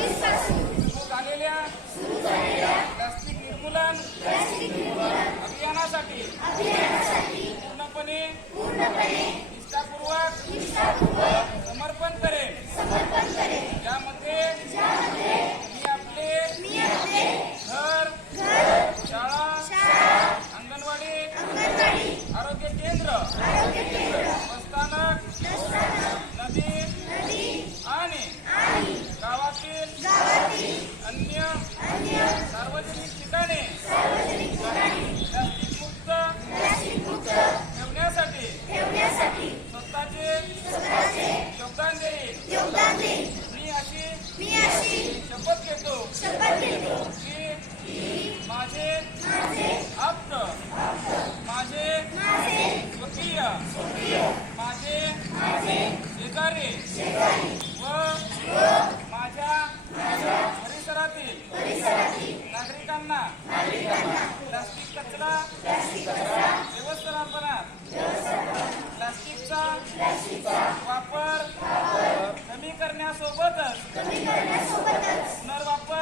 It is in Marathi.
सुरू झालेल्या प्लास्टिक निर्मूलन अभियानासाठी पूर्णपणे निष्ठापूर्वक समर्पण करेन। यामध्ये मी आपले घर, शाळा, अंगणवाडी, आरोग्य केंद्र, बसस्थानक, नदी आणि गावातील अन्य सार्वजनिक ठिकाणी प्लास्टिक मुक्त ठेवण्यासाठी स्वतःचे योगदान देईन। मी अशी शपथ घेतो की माझे आप्त, माझे स्वकीय, माझे शेजारी व माझ्या परिसरातील नागरिकांना प्लास्टिक कचरा व्यवस्थापनात प्लास्टिकचा वापर कमी करण्यासोबतच पुनर्वापर